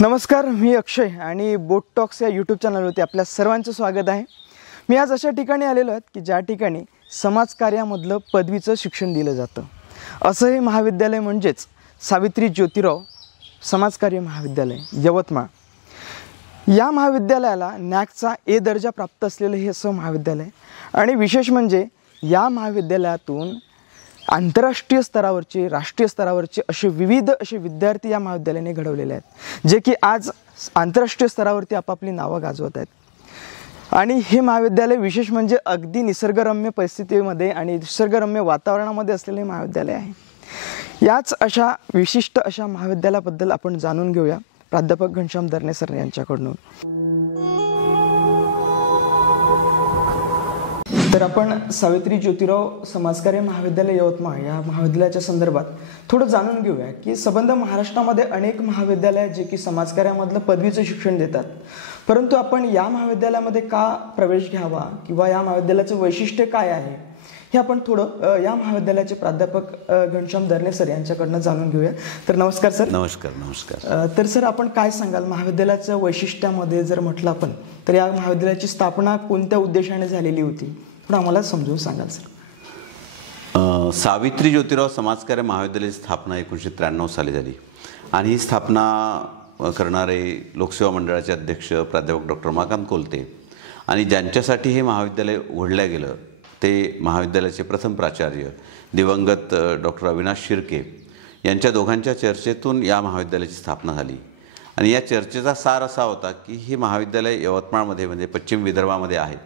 नमस्कार, मी अक्षय आणि बोट टॉक्स या यूट्यूब चॅनलवरती आपल्या सर्वांचं स्वागत आहे। मी आज अशा ठिकाणी आलेलो आहे की ज्या ठिकाणी समाजकार्यामधलं पदवीचं शिक्षण दिलं जातं। असं हे महाविद्यालय म्हणजेच सावित्री ज्योतिराव समाजकार्य महाविद्यालय यवतमाळ। या महाविद्यालयाला नॅकचा ए दर्जा प्राप्त असलेलं हे असं महाविद्यालय आणि विशेष म्हणजे या महाविद्यालयातून आंतरराष्ट्रीय स्तरावरचे राष्ट्रीय स्तरावरचे असे विविध विद्यार्थी या महाविद्यालयाने घडवलेले आहेत, जे की आज आंतरराष्ट्रीय स्तरावरती आपापली नावं गाजवत आहेत। आणि हे महाविद्यालय विशेष म्हणजे अगदी निसर्गरम्य परिस्थितीमध्ये आणि निसर्गरम्य वातावरणामध्ये असलेले महाविद्यालय आहे। याच अशा विशिष्ट अशा महाविद्यालयाबद्दल आपण जाणून घेऊया प्राध्यापक घनश्याम दर्णे सर यांच्याकडून। तर आपण सावित्री ज्योतिराव समाजकार्य महाविद्यालय यवतमाळ या महाविद्यालयाच्या संदर्भात थोडं जाणून घेऊया की संबंध महाराष्ट्रामध्ये अनेक महाविद्यालय जे की समाजकार्यामधलं पदवीचं शिक्षण देतात, परंतु आपण या महाविद्यालयामध्ये का प्रवेश घ्यावा किंवा या महाविद्यालयाचं वैशिष्ट्य काय आहे हे आपण थोडं या महाविद्यालयाचे प्राध्यापक घनश्याम दर्णे सर यांच्याकडून जाणून घेऊया। तर नमस्कार सर। नमस्कार। तर सर आपण काय सांगाल महाविद्यालयाच्या वैशिष्ट्यामध्ये जर म्हटलं आपण तर या महाविद्यालयाची स्थापना कोणत्या उद्देशाने झालेली होती, थोडं आम्हाला समजून सांगाल सर। सावित्री ज्योतिराव समाजकार्य महाविद्यालयाची स्थापना 1993 साली झाली आणि ही स्थापना करणारे लोकसेवा मंडळाचे अध्यक्ष प्राध्यापक डॉक्टर रमाकांत कोलते आणि ज्यांच्यासाठी हे महाविद्यालय उघडलं गेलं ते महाविद्यालयाचे प्रथम प्राचार्य दिवंगत डॉक्टर अविनाश शिर्के यांच्या दोघांच्या चर्चेतून या महाविद्यालयाची स्थापना झाली। आणि या चर्चेचा सार असा होता की हे महाविद्यालय यवतमाळमध्ये म्हणजे पश्चिम विदर्भामध्ये आहे,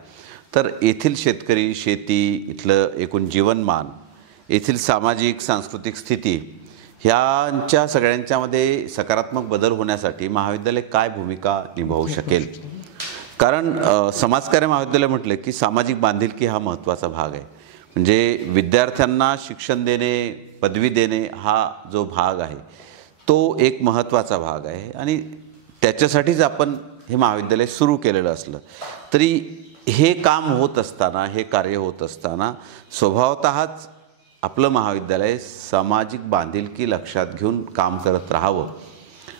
तर येथील शेतकरी, शेती, इथलं एकूण जीवनमान, येथील सामाजिक सांस्कृतिक स्थिती ह्यांच्या सगळ्यांच्यामध्ये सकारात्मक बदल होण्यासाठी महाविद्यालय काय भूमिका निभावू शकेल। कारण समाजकार्य महाविद्यालय म्हटलं की सामाजिक बांधिलकी हा महत्त्वाचा भाग आहे। म्हणजे विद्यार्थ्यांना शिक्षण देणे, पदवी देणे हा जो भाग आहे तो एक महत्त्वाचा भाग आहे आणि त्याच्यासाठीच आपण हे महाविद्यालय सुरू केलेलं असलं तरी हे काम होत असताना, हे कार्य होत असताना स्वभावतःच आपलं महाविद्यालय सामाजिक बांधिलकी लक्षात घेऊन काम करत राहावं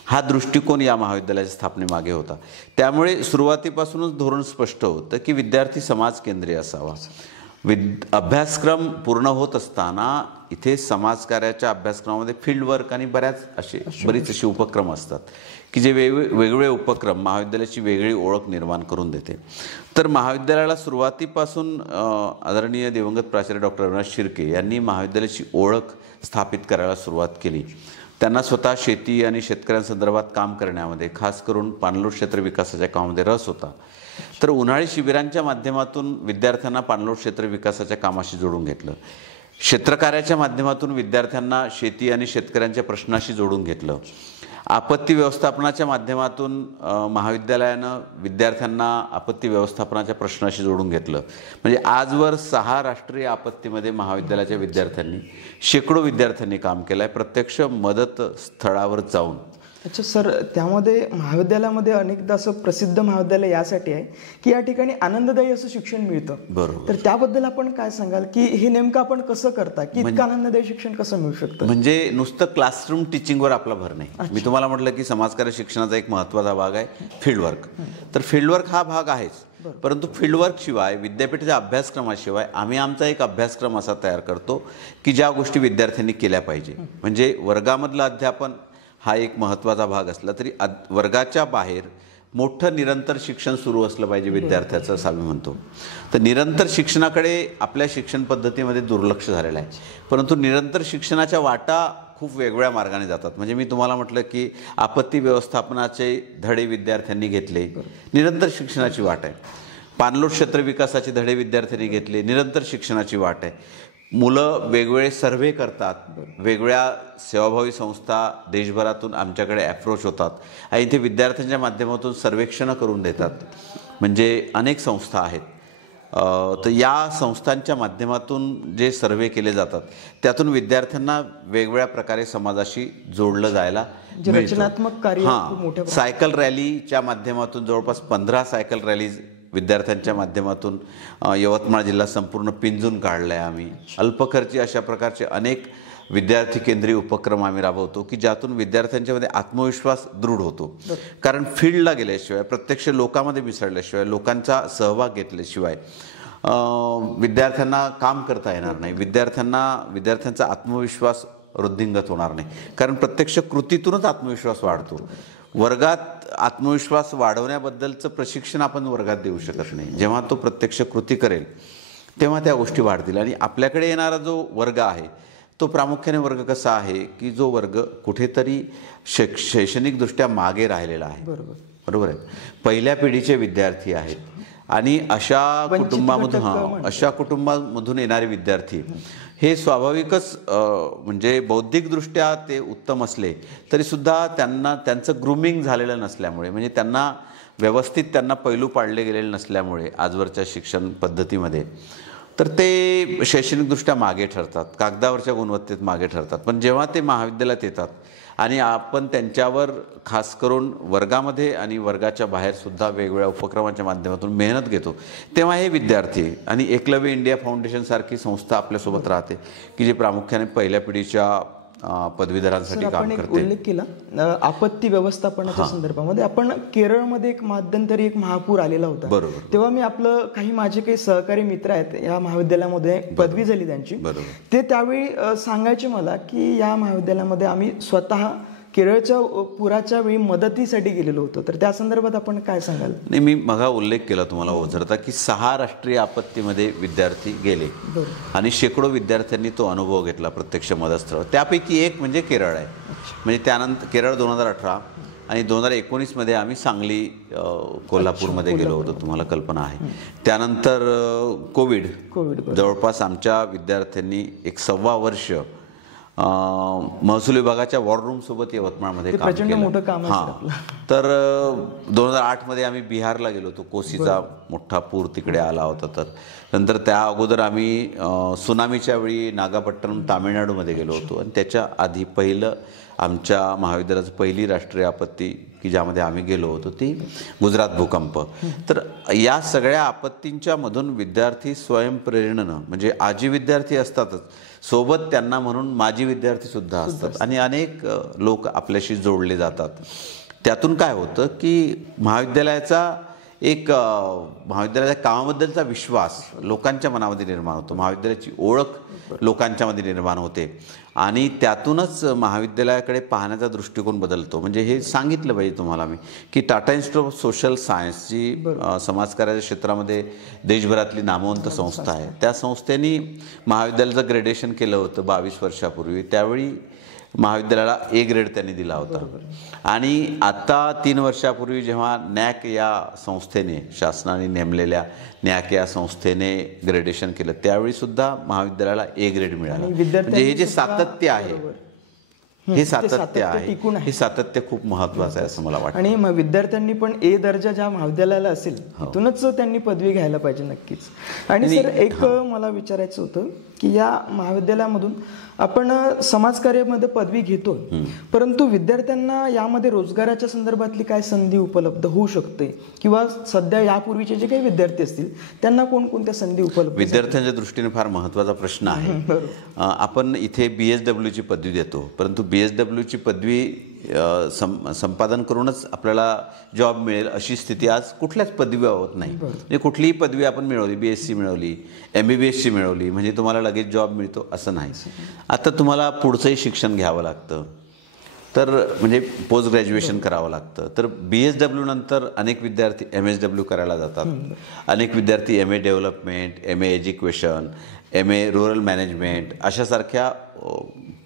हा दृष्टिकोन या महाविद्यालयाच्या स्थापनेमागे होता। त्यामुळे सुरुवातीपासूनच धोरण स्पष्ट होतं की विद्यार्थी समाज केंद्रीय असावा। अभ्यासक्रम पूर्ण होत असताना इथे समाजकार्याच्या अभ्यासक्रमामध्ये फील्ड वर्क आणि बरीच असे उपक्रम असतात की जे वेगवेगळे उपक्रम महाविद्यालयाची वेगळी ओळख निर्माण करून देते। तर महाविद्यालयाला सुरुवातीपासून आदरणीय दिवंगत प्राचार्य डॉक्टर अविनाश शिर्के यांनी महाविद्यालयाची ओळख स्थापित करायला सुरुवात केली। त्यांना स्वतः शेती आणि शेतकऱ्यांसंदर्भात काम करण्यामध्ये, खास करून पाणलोट क्षेत्र विकासाच्या कामामध्ये रस होता। तर उन्हाळी शिबिरांच्या माध्यमातून विद्यार्थ्यांना पाणलोट क्षेत्र विकासाच्या कामाशी जोडून घेतलं। क्षेत्रकार्याच्या माध्यमातून विद्यार्थ्यांना शेती आणि शेतकऱ्यांच्या प्रश्नाशी जोडून घेतलं। आपत्ती व्यवस्थापनाच्या माध्यमातून महाविद्यालयानं विद्यार्थ्यांना आपत्ती व्यवस्थापनाच्या प्रश्नाशी जोडून घेतलं। म्हणजे आजवर 6 राष्ट्रीय आपत्तीमध्ये महाविद्यालयाच्या विद्यार्थ्यांनी, शेकडो विद्यार्थ्यांनी काम केलं आहे, प्रत्यक्ष मदत स्थळावर जाऊन। अच्छा सर, त्यामध्ये महाविद्यालयामध्ये अनेकदा असं प्रसिद्ध महाविद्यालय यासाठी आहे की या ठिकाणी आनंददायी असं शिक्षण मिळतं। बरोबर। तर त्याबद्दल आपण काय सांगाल की हे नेमकं आपण कसं करता की इतकं आनंददायी शिक्षण कसं मिळू शकतं? म्हणजे नुसतं क्लासरूम टीचिंगवर आपला भर नाही। मी तुम्हाला म्हटलं की समाजकार्य शिक्षणाचा एक महत्त्वाचा भाग आहे फील्डवर्क। तर फील्डवर्क हा भाग आहेच, परंतु फील्डवर्क शिवाय विद्यापीठाच्या अभ्यासक्रमाशिवाय आम्ही आमचा एक अभ्यासक्रम असा तयार करतो की ज्या गोष्टी विद्यार्थ्यांनी केल्या पाहिजे। म्हणजे वर्गामधलं अध्यापन हा एक महत्त्वाचा भाग असला तरी वर्गाच्या बाहेर मोठं निरंतर शिक्षण सुरू असलं पाहिजे विद्यार्थ्याचं, असं आम्ही म्हणतो। तर निरंतर शिक्षणाकडे आपल्या शिक्षण पद्धतीमध्ये दुर्लक्ष झालेलं आहे, परंतु निरंतर शिक्षणाच्या वाटा खूप वेगवेगळ्या मार्गाने जातात। म्हणजे मी तुम्हाला म्हटलं की आपत्ती व्यवस्थापनाचे धडे विद्यार्थ्यांनी घेतले, निरंतर शिक्षणाची वाट आहे। पाणलोट क्षेत्र विकासाचे धडे विद्यार्थ्यांनी घेतले, निरंतर शिक्षणाची वाट आहे। मुलं वेगवेगळे सर्व्हे करतात, वेगवेगळ्या सेवाभावी संस्था देशभरातून आमच्याकडे ॲप्रोच होतात आणि इथे विद्यार्थ्यांच्या माध्यमातून सर्वेक्षणं करून देतात। म्हणजे अनेक संस्था आहेत, तर या संस्थांच्या माध्यमातून जे सर्व्हे केले जातात त्यातून विद्यार्थ्यांना वेगवेगळ्या प्रकारे समाजाशी जोडलं जायला रचनात्मक कार्य। सायकल रॅलीच्या माध्यमातून जवळपास 15 सायकल रॅलीज विद्यार्थ्यांच्या माध्यमातून यवतमाळ जिल्हा संपूर्ण पिंजून काढला आहे आम्ही। अल्पखर्ची अशा प्रकारचे अनेक विद्यार्थी केंद्रीय उपक्रम आम्ही राबवतो की ज्यातून विद्यार्थ्यांच्यामध्ये आत्मविश्वास दृढ होतो. कारण फील्डला गेल्याशिवाय, प्रत्यक्ष लोकांमध्ये मिसळल्याशिवाय, लोकांचा सहभाग घेतल्याशिवाय विद्यार्थ्यांना काम करता येणार नाही. विद्यार्थ्यांचा आत्मविश्वास वृद्धिंगत होणार नाही. कारण प्रत्यक्ष कृतीतूनच आत्मविश्वास वाढतो. वर्गात आत्मविश्वास वाढवण्याबद्दलचं प्रशिक्षण आपण वर्गात देऊ शकत नाही. जेव्हा तो प्रत्यक्ष कृती करेल तेव्हा त्या गोष्टी वाढतील. आणि आपल्याकडे येणारा जो वर्ग आहे तो प्रामुख्याने वर्ग कसा आहे की जो वर्ग कुठेतरी शैक्षणिकदृष्ट्या मागे राहिलेला आहे. बरोबर आहे. पहिल्या पिढीचे विद्यार्थी आहेत आणि अशा कुटुंबामधून येणारे विद्यार्थी हे स्वाभाविकच म्हणजे बौद्धिकदृष्ट्या ते उत्तम असले तरीसुद्धा त्यांचं ग्रूमिंग झालेलं नसल्यामुळे, म्हणजे त्यांना पैलू पाडले गेलेले नसल्यामुळे आजवरच्या शिक्षण पद्धतीमध्ये तर ते शैक्षणिकदृष्ट्या मागे ठरतात, कागदावरच्या गुणवत्तेत मागे ठरतात. पण जेव्हा ते महाविद्यालयात येतात आणि आपण त्यांच्यावर खास करून वर्गामध्ये आणि वर्गाच्या बाहेरसुद्धा वेगवेगळ्या उपक्रमांच्या माध्यमातून मेहनत घेतो, तेव्हा हे विद्यार्थी आणि एकलव्य इंडिया फाउंडेशनसारखी संस्था आपल्यासोबत राहते की जे प्रामुख्याने पहिल्या पिढीच्या पदवीधरांसाठी काम करते. उल्लेख केला आपत्ती व्यवस्थापनाच्या संदर्भामध्ये. आपण केरळमध्ये एक मध्यंतरी एक महापूर आलेला होता. बरोबर. तेव्हा मी माझे काही सहकारी मित्र आहेत या महाविद्यालयामध्ये, पदवी झाली त्यांची, ते त्यावेळी सांगायचे मला की या महाविद्यालयामध्ये आम्ही स्वतः केरळच्या पुराच्या वेळी मदतीसाठी गेलेलो होतो. तर त्या संदर्भात आपण काय सांगाल? नाही, मी मगा उल्लेख केला तुम्हाला ओझरता की 6 राष्ट्रीय आपत्तीमध्ये विद्यार्थी गेले आणि शेकडो विद्यार्थ्यांनी तो अनुभव घेतला प्रत्यक्ष मदतस्थळ. त्यापैकी एक म्हणजे केरळ आहे. म्हणजे त्यानंतर केरळ 2018 आणि 2019मध्ये आम्ही सांगली कोल्हापूरमध्ये गेलो होतो, तुम्हाला कल्पना आहे. त्यानंतर कोविड जवळपास आमच्या विद्यार्थ्यांनी 1.25 वर्ष महसूल विभागाच्या वॉर रूम सोबत यवतमाळमध्ये काम केलं. हां, तर 2008मध्ये आम्ही बिहारला गेलो होतो. कोसीचा मोठा पूर तिकडे आला होता. तर नंतर त्या अगोदर आम्ही सुनामीच्या वेळी नागापट्टणम तामिळनाडूमध्ये गेलो होतो. आणि त्याच्या आधी आमच्या महाविद्यालयाची पहिली राष्ट्रीय आपत्ती की ज्यामध्ये आम्ही गेलो होतो ती गुजरात भूकंप. तर या सगळ्या आपत्तींच्या मधून विद्यार्थी स्वयंप्रेरणेनं, म्हणजे आजी विद्यार्थी असतातच, सोबत त्यांना म्हणून माजी विद्यार्थी सुद्धा असतात आणि अनेक लोक आपल्याशी जोडले जातात. त्यातून काय होतं की महाविद्यालयाच्या कामाबद्दलचा विश्वास लोकांच्या मनामध्ये निर्माण होतो, महाविद्यालयाची ओळख लोकांच्यामध्ये निर्माण होते आणि त्यातूनच महाविद्यालयाकडे पाहण्याचा दृष्टिकोन बदलतो. म्हणजे हे सांगितलं पाहिजे तुम्हाला मी की Tata institute of social science जी समाजकार्याच्या क्षेत्रामध्ये देशभरातली नामवंत संस्था आहे, त्या संस्थेने महाविद्यालयाचं ग्रेडेशन केलं होतं 22 वर्षापूर्वी. त्यावेळी महाविद्यालयाला A ग्रेड त्यांनी दिला होता. आणि आता 3 वर्षापूर्वी जेव्हा नॅक या संस्थेने, शासनाने नेमलेल्या नॅक या संस्थेने ग्रेडेशन केलं, त्यावेळी सुद्धा महाविद्यालयाला A ग्रेड मिळाला. म्हणजे हे जे सातत्य आहे, हे सातत्य खूप महत्वाचं आहे असं मला वाटतं. आणि विद्यार्थ्यांनी पण A दर्जा ज्या महाविद्यालयाला असेल तिथूनच त्यांनी पदवी घ्यायला पाहिजे नक्कीच. आणि सर एक मला विचारायचं होतं की या महाविद्यालयामधून आपण समाजकार्यामध्ये पदवी घेतो, परंतु विद्यार्थ्यांना यामध्ये रोजगाराच्या संदर्भातली काय संधी उपलब्ध होऊ शकते किंवा सध्या यापूर्वीचे जे काही विद्यार्थी असतील त्यांना कोणकोणत्या संधी उपलब्ध? विद्यार्थ्यांच्या दृष्टीने फार महत्त्वाचा प्रश्न आहे. आपण इथे BSWची पदवी देतो, परंतु BSWची पदवी संपादन करूनच आपल्याला जॉब मिळेल अशी स्थिती आज कुठल्याच पदवी होत नाही. म्हणजे कुठलीही पदवी आपण मिळवली, BSc मिळवली, MBBSची मिळवली म्हणजे तुम्हाला लगेच जॉब मिळतो असं नाही. आता तुम्हाला पुढचंही शिक्षण घ्यावं लागतं, तर म्हणजे पोस्ट ग्रॅज्युएशन करावं लागतं. तर BSW नंतर अनेक विद्यार्थी MSW करायला जातात, अनेक विद्यार्थी MA development, MA education, MA rural management अशासारख्या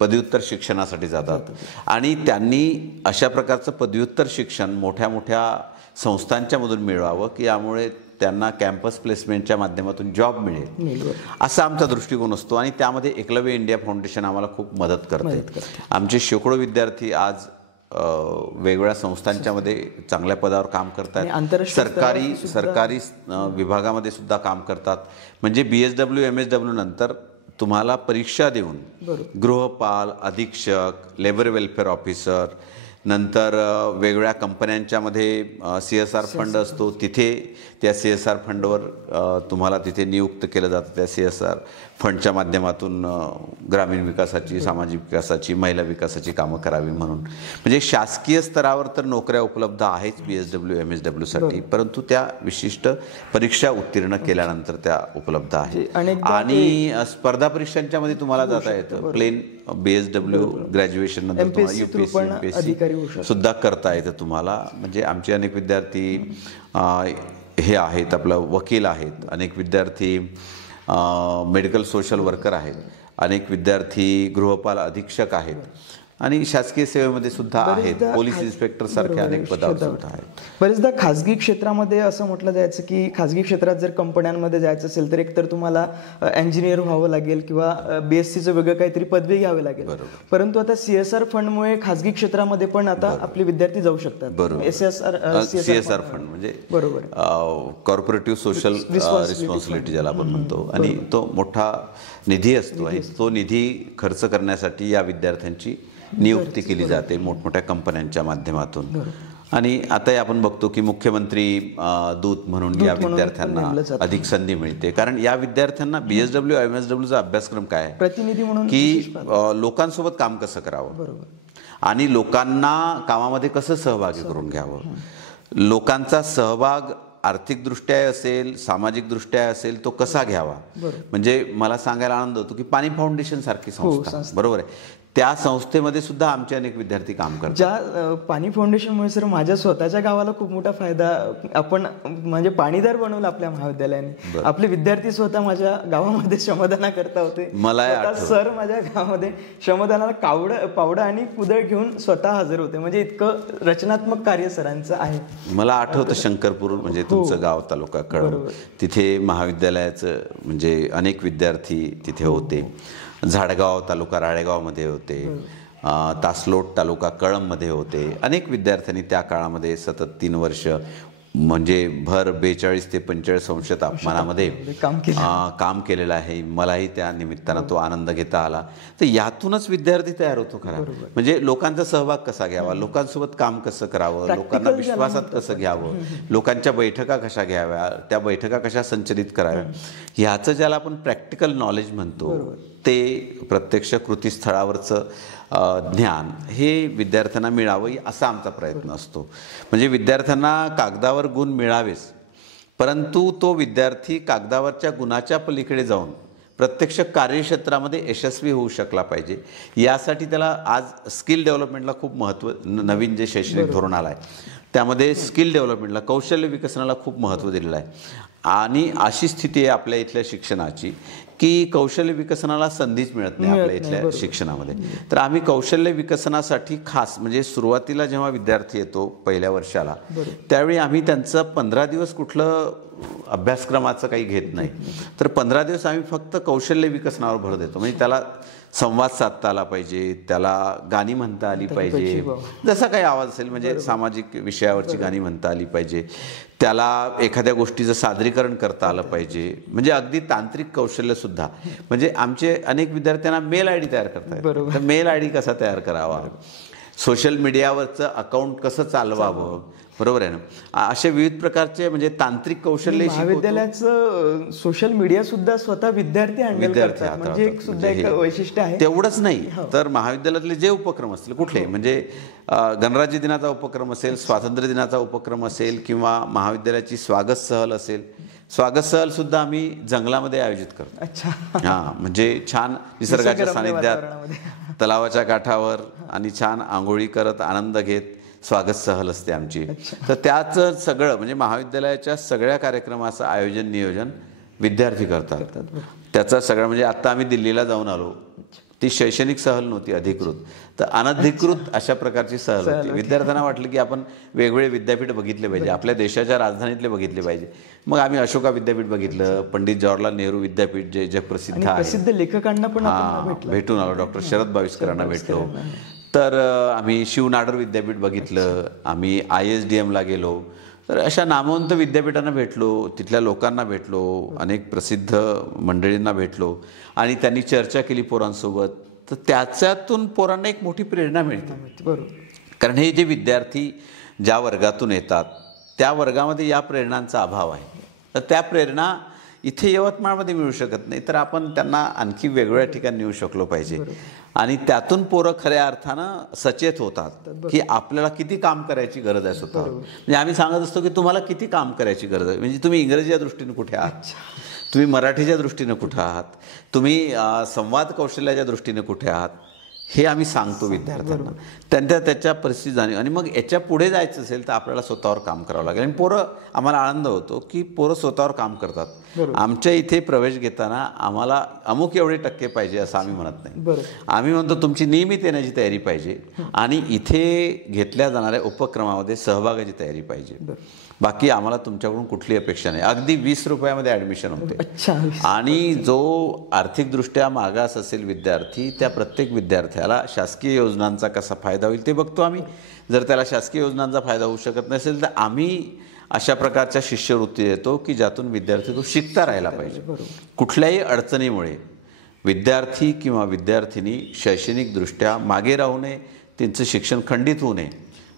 पदव्युत्तर शिक्षणासाठी जातात. आणि त्यांनी अशा प्रकारचं पदव्युत्तर शिक्षण मोठ्या मोठ्या संस्थांच्यामधून मिळवावं की यामुळे त्यांना कॅम्पस प्लेसमेंटच्या माध्यमातून जॉब मिळेल असा आमचा दृष्टिकोन असतो. आणि त्यामध्ये एकलव्य इंडिया फाउंडेशन आम्हाला खूप मदत करते. आमचे शेकडो विद्यार्थी आज वेगवेगळ्या संस्थांच्यामध्ये चांगल्या पदावर काम करतात, सरकारी विभागामध्ये सुद्धा काम करतात. म्हणजे BSW MSW नंतर तुम्हाला परीक्षा देऊन गृहपाल, अधीक्षक, लेबर वेलफेअर ऑफिसर, नंतर वेगवेगळ्या कंपन्यांच्यामध्ये CSR फंड असतो, तिथे त्या CSR फंडवर तुम्हाला तिथे नियुक्त केलं जातं. त्या CSR फंडच्या माध्यमातून ग्रामीण विकासाची, सामाजिक विकासाची, महिला विकासाची कामं करावी म्हणून. म्हणजे शासकीय स्तरावर तर नोकऱ्या उपलब्ध आहेच PSW MSWसाठी, परंतु त्या विशिष्ट परीक्षा उत्तीर्ण केल्यानंतर त्या उपलब्ध आहेत. आणि स्पर्धा परीक्षांच्या मध्ये तुम्हाला जाता येतं. प्लेन BSW ग्रॅज्युएशन नंतर तुम्हाला UPSC सुद्धा करता येतं तुम्हाला. म्हणजे आमचे अनेक विद्यार्थी हे आहेत, आपलं वकील आहेत, अनेक विद्यार्थी मेडिकल सोशल वर्कर आहेत, अनेक विद्यार्थी गृहपाल अधीक्षक आहेत आणि शासकीय सेवेमध्ये सुद्धा आहेत. पोलीस इन्स्पेक्टर सारख्या अनेक पदावर सुद्धा आहेत. बरेचदा खाजगी क्षेत्रामध्ये असं म्हटलं जायचं की खाजगी क्षेत्रात जर कंपन्यांमध्ये जायचं असेल तर एकतर तुम्हाला इंजिनियर व्हावं लागेल किंवा BSCचं वेगळं काहीतरी पदवी घ्यावी लागेल. परंतु आता CSR फंडमुळे खाजगी क्षेत्रामध्ये पण आता आपले विद्यार्थी जाऊ शकतात. CSR फंड म्हणजे बरोबर कॉर्पोरेटिव्ह सोशल रिस्पॉन्सिबिलिटी ज्याला आपण म्हणतो, आणि तो मोठा निधी असतो आणि तो निधी खर्च करण्यासाठी या विद्यार्थ्यांची नियुक्ती केली जाते मोठमोठ्या कंपन्यांच्या माध्यमातून. आणि आता आपण बघतो की मुख्यमंत्री दूत म्हणून या विद्यार्थ्यांना अधिक संधी मिळते. कारण या विद्यार्थ्यांना BSW MSWचा अभ्यासक्रम काय आहे, प्रतिनिधी म्हणून की लोकांसोबत काम कसं करावं आणि लोकांना कामामध्ये कसं सहभागी करून घ्यावं. लोकांचा सहभाग आर्थिकदृष्ट्या असेल, सामाजिकदृष्ट्या असेल, तो कसा घ्यावा. म्हणजे मला सांगायला आनंद होतो की पाणी फाउंडेशन सारखी संस्था, बरोबर आहे, त्या संस्थेमध्ये सुद्धा आमचे अनेक विद्यार्थी काम करतात. ज्या पाणी फाउंडेशनमुळे सर माझ्या स्वतःच्या गावाला खूप मोठा फायदा, आपण म्हणजे पाणीदार बनवलं आपल्या महाविद्यालयाने. आपले विद्यार्थी स्वतः माझ्या गावामध्ये श्रमदाना करता होते. मला सर माझ्या गावामध्ये श्रमदानाला पावडा आणि कुदळ घेऊन स्वतः हजर होते. म्हणजे इतकं रचनात्मक कार्य सरांचं आहे. मला आठवतं शंकरपूर म्हणजे तुमचं गाव, तालुका कळंब, तिथे महाविद्यालयाचं म्हणजे अनेक विद्यार्थी तिथे होते. झाडगाव तालुका राळेगावमध्ये होते, तासलोट तालुका कळंबमध्ये होते. अनेक विद्यार्थ्यांनी त्या काळामध्ये सतत 3 वर्ष म्हणजे भर 42 ते 45 अंश तापमानामध्ये काम केलेलं आहे. मलाही त्या निमित्तानं तो आनंद घेता आला. तर यातूनच विद्यार्थी तयार होतो खरा. म्हणजे लोकांचा सहभाग कसा घ्यावा, लोकांसोबत काम कसं करावं, लोकांना विश्वासात कसं घ्यावं, लोकांच्या बैठका कशा घ्याव्या, त्या बैठका कशा संचलित कराव्या, ह्याचं ज्याला आपण प्रॅक्टिकल नॉलेज म्हणतो, ते प्रत्यक्ष कृतीस्थळावरचं ज्ञान हे विद्यार्थ्यांना मिळावं असा आमचा प्रयत्न असतो. म्हणजे विद्यार्थ्यांना कागदावर गुण मिळावेच, परंतु तो विद्यार्थी कागदावरच्या गुणाच्या पलीकडे जाऊन प्रत्यक्ष कार्यक्षेत्रामध्ये यशस्वी होऊ शकला पाहिजे. यासाठी त्याला आज स्किल डेव्हलपमेंटला खूप महत्त्व, नवीन जे शैक्षणिक धोरण आलं आहे त्यामध्ये स्किल डेव्हलपमेंटला, कौशल्य विकसनाला खूप महत्त्व दिलेलं आहे. आणि अशी स्थिती आहे आपल्या इथल्या शिक्षणाची की कौशल्य विकसनाला संधीच मिळत नाही आपल्या इथल्या शिक्षणामध्ये. तर आम्ही कौशल्य विकसनासाठी खास म्हणजे सुरुवातीला जेव्हा विद्यार्थी येतो पहिल्या वर्षाला, त्यावेळी आम्ही त्यांचं 15 दिवस कुठलं अभ्यासक्रमाचं काही घेत नाही. तर 15 दिवस आम्ही फक्त कौशल्य विकसनावर भर देतो. म्हणजे त्याला संवाद साधता आला पाहिजे, त्याला गाणी म्हणता आली पाहिजे, जसा काही आवाज असेल, म्हणजे सामाजिक विषयावरची गाणी म्हणता आली पाहिजे, त्याला एखाद्या गोष्टीचं सादरीकरण करता आलं पाहिजे. म्हणजे अगदी तांत्रिक कौशल्य सुद्धा. म्हणजे आमचे अनेक विद्यार्थ्यांना मेल ID तयार करतात. तर मेल ID कसा तयार करावा, सोशल मीडियावरचं अकाउंट कसं चालवावं, बरोबर आहे ना, असे विविध प्रकारचे म्हणजे तांत्रिक कौशल्य. महाविद्यालयाचं सोशल मीडिया सुद्धा स्वतः विद्यार्थी म्हणजे एक सुद्धा एक वैशिष्ट्य आहे. तेवढंच नाही तर महाविद्यालयातले जे उपक्रम असतील कुठले, म्हणजे गणराज्य दिनाचा उपक्रम असेल, स्वातंत्र्य दिनाचा उपक्रम असेल, किंवा महाविद्यालयाची स्वागत सहल असेल. स्वागत सहल सुद्धा आम्ही जंगलामध्ये आयोजित करतो. हां, म्हणजे छान निसर्गाच्या सानिध्यात तलावाच्या काठावर आणि छान आंघोळी करत आनंद घेत स्वागत सहल असते आमची. तर त्याचं सगळं म्हणजे महाविद्यालयाच्या सगळ्या कार्यक्रमाचं आयोजन नियोजन विद्यार्थी करतात. त्याचा सगळं म्हणजे आत्ता आम्ही दिल्लीला जाऊन आलो, ती शैक्षणिक सहल नव्हती अधिकृत, तर अनधिकृत अशा प्रकारची सहल होती. विद्यार्थ्यांना वाटलं की आपण वेगवेगळे विद्यापीठ बघितले पाहिजे, आपल्या देशाच्या राजधानीतले बघितले पाहिजे. मग आम्ही अशोका विद्यापीठ बघितलं, पंडित जवाहरलाल नेहरू विद्यापीठ जे जगप्रसिद्ध आहे, प्रसिद्ध लेखकांना पण भेटून आलो, डॉक्टर शरद बाविस्करांना भेटलो. तर आम्ही शिव नाडर विद्यापीठ बघितलं, आम्ही ISDMला गेलो. तर अशा नामवंत विद्यापीठांना भेटलो, तिथल्या लोकांना भेटलो, अनेक प्रसिद्ध मंडळींना भेटलो आणि त्यांनी चर्चा केली पोरांसोबत. तर त्याच्यातून पोरांना एक मोठी प्रेरणा मिळते. कारण हे जे विद्यार्थी ज्या वर्गातून येतात त्या वर्गामध्ये या प्रेरणांचा अभाव आहे. तर त्या प्रेरणा इथे यवतमाळमध्ये मिळू शकत नाही, तर आपण त्यांना आणखी वेगवेगळ्या ठिकाणी नेऊ शकलो पाहिजे. आणि त्यातून पोरं खऱ्या अर्थानं सचेत होतात की आपल्याला किती काम करायची गरज आहे स्वतःवर. म्हणजे आम्ही सांगत असतो की तुम्हाला किती काम करायची गरज आहे. म्हणजे तुम्ही इंग्रजीच्या दृष्टीने कुठे आहात, तुम्ही मराठीच्या दृष्टीने कुठे आहात, तुम्ही संवाद कौशल्याच्या दृष्टीने कुठे आहात, हे आम्ही सांगतो विद्यार्थ्यांना. त्याच्या परिस्थिती जाणीव. आणि मग याच्या पुढे जायचं असेल तर आपल्याला स्वतःवर काम करावं लागेल. आणि पोरं, आम्हाला आनंद होतो की पोरं स्वतःवर काम करतात. आमच्या इथे प्रवेश घेताना आम्हाला अमुक एवढे टक्के पाहिजे असं आम्ही म्हणत नाही. आम्ही म्हणतो तुमची नियमित येण्याची तयारी पाहिजे आणि इथे घेतल्या जाणाऱ्या उपक्रमामध्ये सहभागाची तयारी पाहिजे. बाकी आम्हाला तुमच्याकडून कुठली अपेक्षा नाही. अगदी 20 रुपयामध्ये ॲडमिशन होते. आणि जो आर्थिकदृष्ट्या मागास असेल विद्यार्थी, त्या प्रत्येक विद्यार्थ्याला शासकीय योजनांचा कसा फायदा होईल ते बघतो आम्ही. जर त्याला शासकीय योजनांचा फायदा होऊ शकत नसेल तर आम्ही अशा प्रकारच्या शिष्यवृत्ती देतो की ज्यातून विद्यार्थी तो शिकता राहिला पाहिजे. कुठल्याही अडचणीमुळे विद्यार्थी किंवा विद्यार्थिनी शैक्षणिकदृष्ट्या मागे राहू नये, त्यांचं शिक्षण खंडित होऊ नये.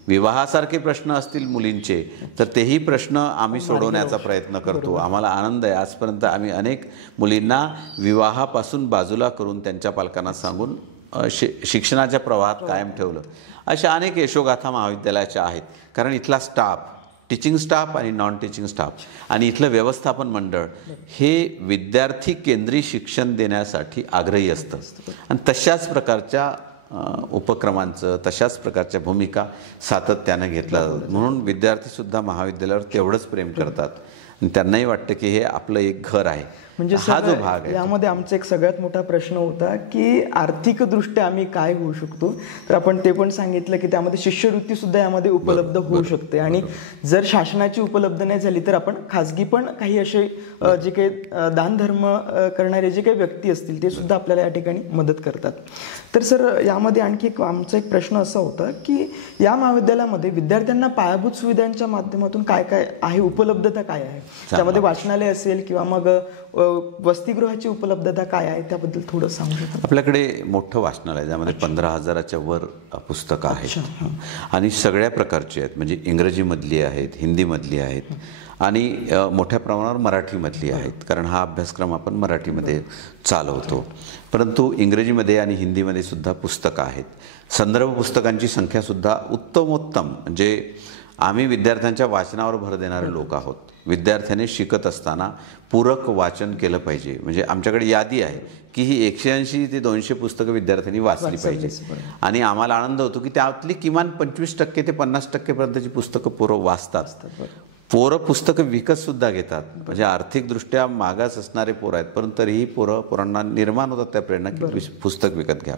विवाहासारखे प्रश्न असतील मुलींचे तर तेही प्रश्न आम्ही सोडवण्याचा प्रयत्न करतो. आम्हाला आनंद आहे, आजपर्यंत आम्ही अनेक मुलींना विवाहापासून बाजूला करून त्यांच्या पालकांना सांगून शिक्षणाच्या प्रवाहात कायम ठेवलं. अशा अनेक यशोगाथा महाविद्यालयाच्या आहेत. कारण इथला स्टाफ, टीचिंग स्टाफ आणि नॉन टीचिंग स्टाफ आणि इथलं व्यवस्थापन मंडळ हे विद्यार्थी केंद्रीय शिक्षण देण्यासाठी आग्रही असतं. आणि तशाच प्रकारच्या उपक्रमांचं, तशाच प्रकारच्या भूमिका सातत्यानं घेतल्या जातात. म्हणून विद्यार्थीसुद्धा महाविद्यालयावर तेवढंच प्रेम करतात आणि त्यांनाही वाटतं की हे आपलं एक घर आहे. म्हणजे हा जो भाग आहे यामध्ये आमचा एक सगळ्यात मोठा प्रश्न होता की आर्थिकदृष्ट्या आम्ही काय होऊ शकतो. तर आपण ते पण सांगितलं की त्यामध्ये शिष्यवृत्ती सुद्धा यामध्ये उपलब्ध होऊ शकते. आणि जर शासनाची उपलब्ध नाही झाली तर आपण खाजगी पण काही असे जे काही दानधर्म करणारे जे काही व्यक्ती असतील ते सुद्धा आपल्याला या ठिकाणी मदत करतात. तर सर यामध्ये आणखी आमचा एक प्रश्न असा होता की या महाविद्यालयामध्ये विद्यार्थ्यांना पायाभूत सुविधांच्या माध्यमातून काय काय आहे, उपलब्धता काय आहे. त्यामध्ये वाचनालय असेल किंवा मग वसतिगृहाची उपलब्धता काय आहे त्याबद्दल थोडं सांगू शकता. आपल्याकडे मोठं वाचनालय ज्यामध्ये 15,000च्या वर पुस्तकं आहेत आणि सगळ्या प्रकारची आहेत. म्हणजे इंग्रजीमधली आहेत, हिंदीमधली आहेत आणि मोठ्या प्रमाणावर मराठीमधली आहेत. कारण हा अभ्यासक्रम आपण मराठीमध्ये चालवतो. परंतु इंग्रजीमध्ये आणि हिंदीमध्ये सुद्धा पुस्तकं आहेत. संदर्भ पुस्तकांची संख्यासुद्धा उत्तमोत्तम. म्हणजे आम्ही विद्यार्थ्यांच्या वाचनावर भर देणारे लोक आहोत. विद्यार्थ्याने शिकत असताना पूरक वाचन केलं पाहिजे. म्हणजे आमच्याकडे यादी आहे की ही 180 ते 200 पुस्तकं विद्यार्थ्यांनी वाचली पाहिजे. आणि आम्हाला आनंद होतो की त्यातली किमान 25% ते 50% पर्यंतची पुस्तकं पोरं वाचतात. पोरं पुस्तकं विकतसुद्धा घेतात. म्हणजे आर्थिकदृष्ट्या मागास असणारे पोरं आहेत, परंतु तरीही पोरांना निर्माण होतात त्या प्रेरणा की पुस्तक विकत घ्या.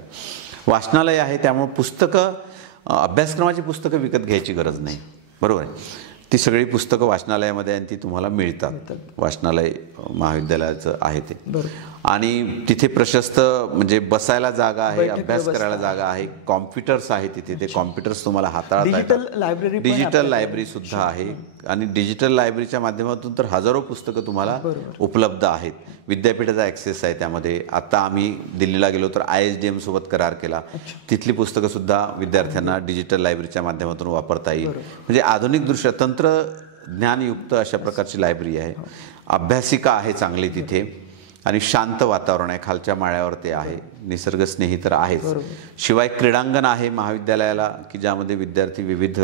वाचनालय आहे त्यामुळे पुस्तकं, अभ्यासक्रमाची पुस्तकं विकत घ्यायची गरज नाही. बरोबर आहे. ती सगळी पुस्तकं वाचनालयामध्ये आणि ती तुम्हाला मिळतात. वाचनालय महाविद्यालयाचं आहे ते. आणि तिथे प्रशस्त म्हणजे बसायला जागा आहे, अभ्यास करायला जागा आहे, कॉम्प्युटर्स आहे तिथे. ते कॉम्प्युटर्स तुम्हाला हाताळता येतात. डिजिटल लायब्ररी सुद्धा आहे आणि डिजिटल लायब्ररीच्या माध्यमातून तर हजारो पुस्तकं तुम्हाला उपलब्ध आहेत. विद्यापीठाचा ॲक्सेस आहे त्यामध्ये. आता आम्ही दिल्लीला गेलो तर ISDM सोबत करार केला. तिथली पुस्तकं सुद्धा विद्यार्थ्यांना डिजिटल लायब्ररीच्या माध्यमातून वापरता येईल. म्हणजे आधुनिकदृष्ट्या तंत्रज्ञानयुक्त अशा प्रकारची लायब्ररी आहे. अभ्यासिका आहे चांगली तिथे आणि शांत वातावरण आहे. खालच्या माळ्यावर ते आहे. निसर्गस्नेही तर आहेच. शिवाय क्रीडांगण आहे महाविद्यालयाला की ज्यामध्ये विद्यार्थी विविध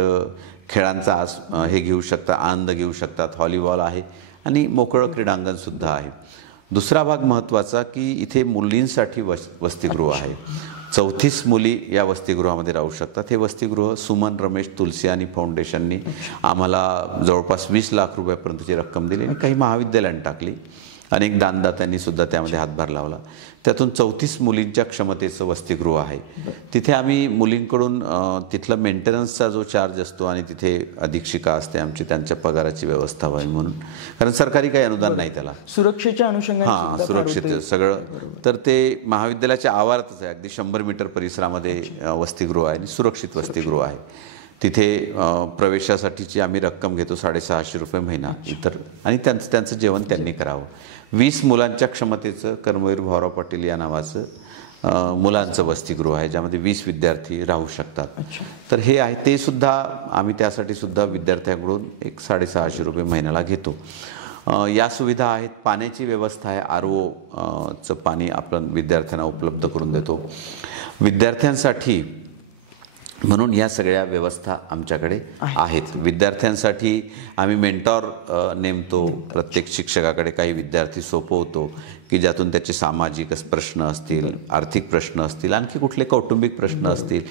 खेळांचा हे घेऊ शकतात, आनंद घेऊ शकतात. व्हॉलीबॉल आहे आणि मोकळं क्रीडांगणसुद्धा आहे. दुसरा भाग महत्त्वाचा की इथे मुलींसाठी वसतिगृह आहे. 34 मुली या वसतिगृहामध्ये राहू शकतात. हे वसतिगृह सुमन रमेश तुलसियानी फाउंडेशननी आम्हाला जवळपास 20 लाख रुपयापर्यंतची रक्कम दिली आणि काही महाविद्यालयाने टाकली. अनेक दानदात्यांनी सुद्धा त्यामध्ये हातभार लावला. त्यातून 34 मुलींच्या क्षमतेचं वसतिगृह आहे. तिथे आम्ही मुलींकडून तिथलं मेंटेनन्सचा जो चार्ज असतो आणि तिथे अधीक्षिका असते आमची, त्यांच्या पगाराची व्यवस्था व्हावी म्हणून. कारण सरकारी काही अनुदान नाही त्याला. सुरक्षेच्या अनुषंगाने सुरक्षित सगळं. तर ते महाविद्यालयाच्या आवारातच आहे. अगदी 100 मीटर परिसरामध्ये वसतिगृह आहे आणि सुरक्षित वसतिगृह आहे. तिथे प्रवेशासाठीची आम्ही रक्कम घेतो 650 रुपये महिना इतर. आणि त्यांचं जेवण त्यांनी करावं. 20 मुलांच्या क्षमतेचं कर्मवीर भाऊराव पाटील या नावाचं मुलांचं वसतिगृह आहे ज्यामध्ये 20 विद्यार्थी राहू शकतात. तर हे आहे ते सुद्धा आम्ही त्यासाठी सुद्धा विद्यार्थ्यांकडून एक 650 रुपये महिन्याला घेतो. या सुविधा आहेत. पाण्याची व्यवस्था आहे, RO चं पाणी आपण विद्यार्थ्यांना उपलब्ध करून देतो. विद्यार्थ्यांसाठी म्हणून या सगळ्या व्यवस्था आमच्याकडे आहेत. विद्यार्थ्यांसाठी आम्ही मेंटॉर नेमतो. प्रत्येक शिक्षकाकडे काही विद्यार्थी सोपवतो की ज्यातून त्याचे सामाजिक प्रश्न असतील, आर्थिक प्रश्न असतील, आणखी कुठले कौटुंबिक प्रश्न असतील,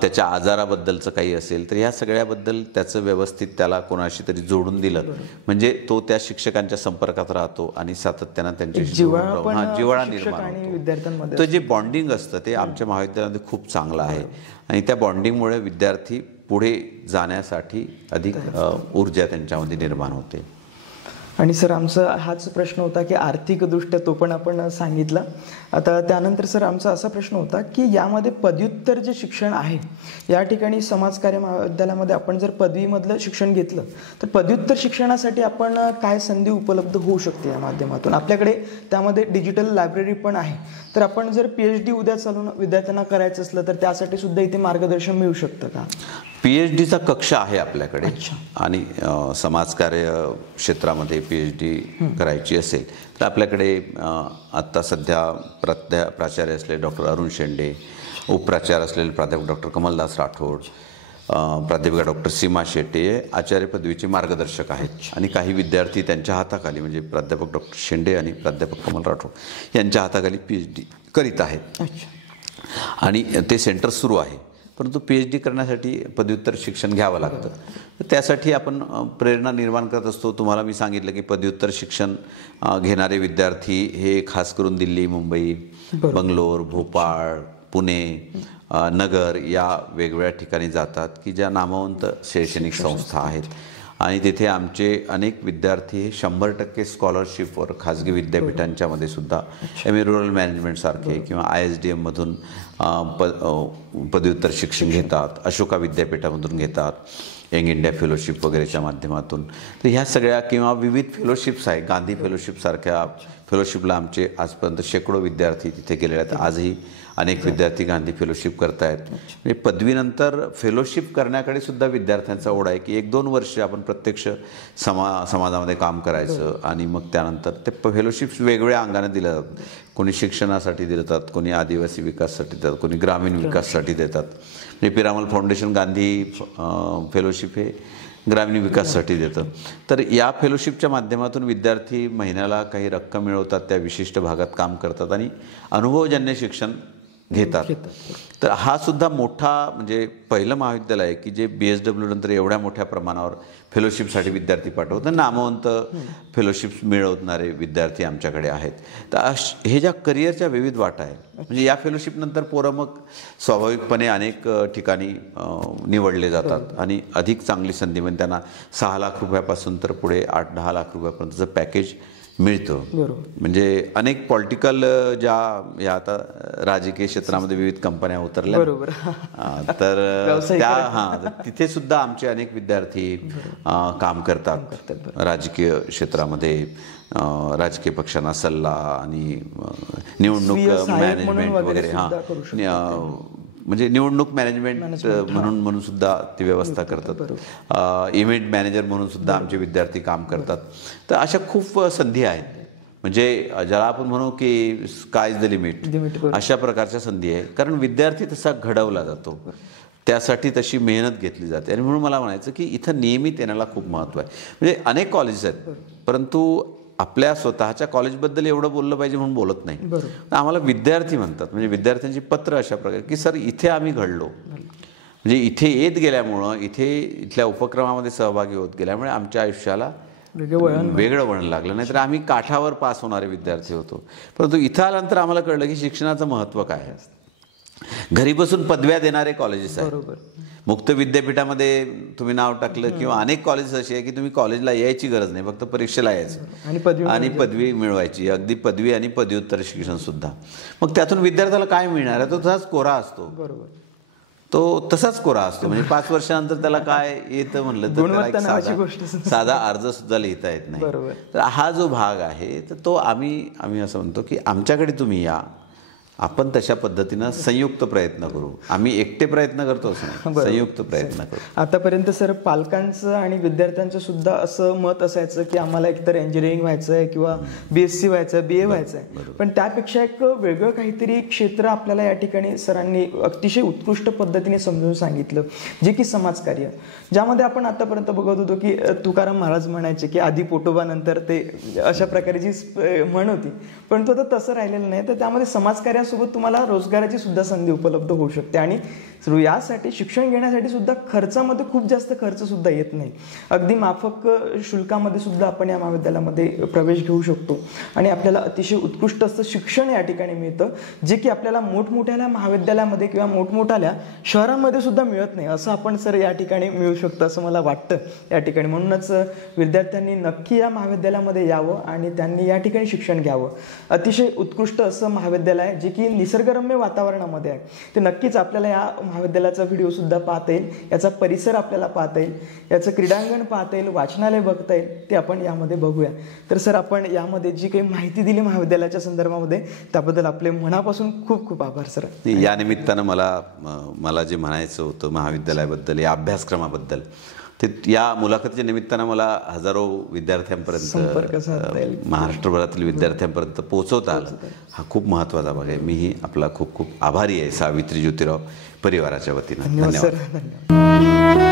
त्याच्या आजाराबद्दलचं काही असेल तर ह्या सगळ्याबद्दल त्याचं व्यवस्थित त्याला कोणाशी तरी जोडून दिलं म्हणजे तो त्या शिक्षकांच्या संपर्कात राहतो आणि सातत्यानं त्यांच्याशी जिव्हाळा निर्माण होतो. तर जे बॉन्डिंग असतं ते आमच्या महाविद्यालयामध्ये खूप चांगलं आहे आणि त्या बॉन्डिंगमुळे विद्यार्थी पुढे जाण्यासाठी अधिक ऊर्जा त्यांच्यामध्ये निर्माण होते. आणि सर आमचा हाच प्रश्न होता की आर्थिकदृष्ट्या तो पण आपण सांगितला. आता त्यानंतर सर आमचा असा प्रश्न होता की यामध्ये पदव्युत्तर जे शिक्षण आहे या ठिकाणी समाजकार्य महाविद्यालयामध्ये आपण जर पदवीमधलं शिक्षण घेतलं तर पदव्युत्तर शिक्षणासाठी आपण काय संधी उपलब्ध होऊ शकते या माध्यमातून? आपल्याकडे त्यामध्ये डिजिटल लायब्ररी पण आहे. तर आपण जर PhD उद्या चालून विद्यार्थ्यांना करायचं असलं तर त्यासाठी सुद्धा इथे मार्गदर्शन मिळू शकतं का? PhDचा कक्ष आहे आपल्याकडे आणि समाजकार्य क्षेत्रामध्ये PhD करायची असेल तर आपल्याकडे आत्ता सध्या प्राचार्य असलेले डॉक्टर अरुण शेंडे, उपप्राचार्य असलेले प्राध्यापक डॉक्टर कमलदास राठोड, प्राध्यापिका डॉक्टर सीमा शेट्टे आचार्य पदवीचे मार्गदर्शक आहेत आणि काही विद्यार्थी त्यांच्या हाताखाली म्हणजे प्राध्यापक डॉक्टर शेंडे आणि प्राध्यापक कमल राठोड यांच्या हाताखाली PhD करीत आहेत आणि ते सेंटर सुरू आहे. परंतु PhD करण्यासाठी पदव्युत्तर शिक्षण घ्यावं लागतं. तर त्यासाठी आपण प्रेरणा निर्माण करत असतो. तुम्हाला मी सांगितलं की पदव्युत्तर शिक्षण घेणारे विद्यार्थी हे खास करून दिल्ली, मुंबई, बंगलोर, भोपाळ, पुणे, नगर या वेगवेगळ्या ठिकाणी जातात की ज्या नामवंत शैक्षणिक संस्था आहेत आणि तिथे आमचे अनेक विद्यार्थी हे 100% स्कॉलरशिपवर खाजगी विद्यापीठांच्यामध्ये सुद्धा MA रुरल मॅनेजमेंट सारखे किंवा ISDM मधून पदव्युत्तर शिक्षण घेतात, अशोका विद्यापीठामधून घेतात, यंग इंडिया फेलोशिप वगैरेच्या माध्यमातून. तर ह्या सगळ्या किंवा विविध फेलोशिप्स आहेत. गांधी फेलोशिप सारख्या फेलोशिपला आमचे आजपर्यंत शेकडो विद्यार्थी तिथे गेलेले आहेत. आजही अनेक विद्यार्थी गांधी फेलोशिप करतायत. म्हणजे पदवीनंतर फेलोशिप करण्याकडे सुद्धा विद्यार्थ्यांचा ओढा आहे की 1-2 वर्ष आपण प्रत्यक्ष समाजामध्ये काम करायचं आणि मग त्यानंतर ते फेलोशिप्स वेगवेगळ्या अंगाने दिल्या जातात. कोणी शिक्षणासाठी देतात, कोणी आदिवासी विकासासाठी देतात, कोणी ग्रामीण विकासासाठी देतात. म्हणजे पिरामल फाउंडेशन गांधी फेलोशिप हे ग्रामीण विकासासाठी देतं. तर या फेलोशिपच्या माध्यमातून विद्यार्थी महिन्याला काही रक्कम मिळवतात, त्या विशिष्ट भागात काम करतात आणि अनुभवजन्य शिक्षण घेतात. तर हा सुद्धा मोठा म्हणजे पहिलं महाविद्यालय आहे की जे BSW नंतर एवढ्या मोठ्या प्रमाणावर फेलोशिपसाठी विद्यार्थी पाठवतात. नामवंत फेलोशिप्स मिळवणारे विद्यार्थी आमच्याकडे आहेत. तर हे ज्या करिअरच्या विविध वाटा आहेत म्हणजे या फेलोशिपनंतर पोरं मग स्वाभाविकपणे अनेक ठिकाणी निवडले जातात आणि अधिक चांगली संधी म्हणजे त्यांना 6 लाख रुपयापासून तर पुढे 8-10 लाख रुपयापर्यंतचं पॅकेज मिळतं. म्हणजे अनेक पॉलिटिकल ज्या या आता राजकीय क्षेत्रामध्ये विविध कंपन्या उतरल्या तर त्या तिथे सुद्धा आमचे अनेक विद्यार्थी काम करतात. राजकीय क्षेत्रामध्ये राजकीय पक्षांना सल्ला आणि निवडणूक मॅनेजमेंट वगैरे म्हणजे निवडणूक मॅनेजमेंट म्हणून सुद्धा ती व्यवस्था करतात. इव्हेंट मॅनेजर म्हणून सुद्धा आमचे विद्यार्थी काम करतात. तर अशा खूप संधी आहेत. म्हणजे ज्याला आपण म्हणू की स्काय इज द लिमिट अशा प्रकारच्या संधी आहे. कारण विद्यार्थी तसा घडवला जातो, त्यासाठी तशी मेहनत घेतली जाते आणि म्हणून मला म्हणायचं की इथं नियमित येण्याला खूप महत्त्व आहे. म्हणजे अनेक कॉलेजेस आहेत परंतु आपल्या स्वतःच्या कॉलेजबद्दल एवढं बोललं पाहिजे म्हणून बोलत नाही. आम्हाला विद्यार्थी म्हणतात म्हणजे विद्यार्थ्यांची पत्र अशा प्रकारे की सर इथे आम्ही घडलो म्हणजे इथे येत गेल्यामुळं इथल्या उपक्रमामध्ये सहभागी होत गेल्यामुळे आमच्या आयुष्याला वेगळं वळण लागलं. नाहीतर आम्ही काठावर पास होणारे विद्यार्थी होतो परंतु इथं आल्यानंतर आम्हाला कळलं की शिक्षणाचं महत्त्व काय आहे. घरी बसून पदव्या देणारे कॉलेजेस आहेत. मुक्त विद्यापीठामध्ये तुम्ही नाव टाकलं किंवा अनेक कॉलेजेस अशी आहे की तुम्ही कॉलेजला यायची गरज नाही, फक्त परीक्षेला यायचं आणि पदवी मिळवायची. अगदी पदवी आणि पदव्युत्तर शिक्षण सुद्धा. मग त्यातून विद्यार्थ्याला काय मिळणार आहे? तो तसाच कोरा असतो. तो तसाच कोरा असतो. म्हणजे 5 वर्षानंतर त्याला काय येतं म्हणलं तर साधा अर्ज सुद्धा लिहिता येत नाही. तर हा जो भाग आहे तर तो आम्ही असं म्हणतो की आमच्याकडे तुम्ही या आपण तशा पद्धतीनं संयुक्त प्रयत्न करू. आम्ही एकटे प्रयत्न करतो असं नाही, संयुक्त प्रयत्न करू. आतापर्यंत सर पालकांचं आणि विद्यार्थ्यांचं सुद्धा असं मत असायचं की आम्हाला एकतर इंजिनिअरिंग व्हायचं आहे किंवा BSc व्हायचं आहे, BA व्हायचं आहे, पण त्यापेक्षा एक वेगळं काहीतरी क्षेत्र आपल्याला या ठिकाणी सरांनी अतिशय उत्कृष्ट पद्धतीने समजून सांगितलं, जे की समाजकार्य, ज्यामध्ये आपण आतापर्यंत बघत होतो की तुकाराम महाराज म्हणायचे की आधी पोटोबा नंतर ते, अशा प्रकारची म्हण होती, पण तो आता तसं राहिलेलं नाही. तर त्यामध्ये समाजकार्यासोबत तुम्हाला रोजगाराची सुद्धा संधी उपलब्ध होऊ शकते आणि यासाठी शिक्षण घेण्यासाठी सुद्धा खर्चामध्ये खूप जास्त खर्च सुद्धा येत नाही. अगदी माफक शुल्कामध्ये सुद्धा आपण या महाविद्यालयामध्ये प्रवेश घेऊ शकतो आणि आपल्याला अतिशय उत्कृष्ट असं शिक्षण या ठिकाणी मिळतं, जे की आपल्याला मोठमोठ्या महाविद्यालयामध्ये किंवा मोठमोठ्या शहरांमध्ये सुद्धा मिळत नाही. असं आपण सर या ठिकाणी मिळू शकतं असं मला वाटतं या ठिकाणी. म्हणूनच विद्यार्थ्यांनी नक्की या महाविद्यालयामध्ये यावं आणि त्यांनी या ठिकाणी शिक्षण घ्यावं. अतिशय उत्कृष्ट असं महाविद्यालय जे की निसर्गरम्य वातावरणामध्ये आहे. ते नक्कीच आपल्याला या महाविद्यालयाचा व्हिडिओ सुद्धा पाहता येईल, याचा परिसर आपल्याला पाहता येईल, याचं क्रीडांगण पाहता येईल, वाचनालय बघता येईल, ते आपण यामध्ये बघूया. तर सर आपण यामध्ये जी काही माहिती दिली महाविद्यालयाच्या संदर्भामध्ये त्याबद्दल आपले मनापासून खूप खूप आभार सर. या निमित्तानं मला जे म्हणायचं होतं महाविद्यालयाबद्दल, या अभ्यासक्रमाबद्दल, ते या मुलाखतीच्या निमित्तानं मला हजारो विद्यार्थ्यांपर्यंत, महाराष्ट्रभरातील विद्यार्थ्यांपर्यंत पोहोचवता आलं. हा खूप महत्त्वाचा भाग आहे. मीही आपला खूप खूप आभारी आहे सावित्री ज्योतिराव परिवाराच्या वतीनं. धन्यवाद सर. धन्यवाद.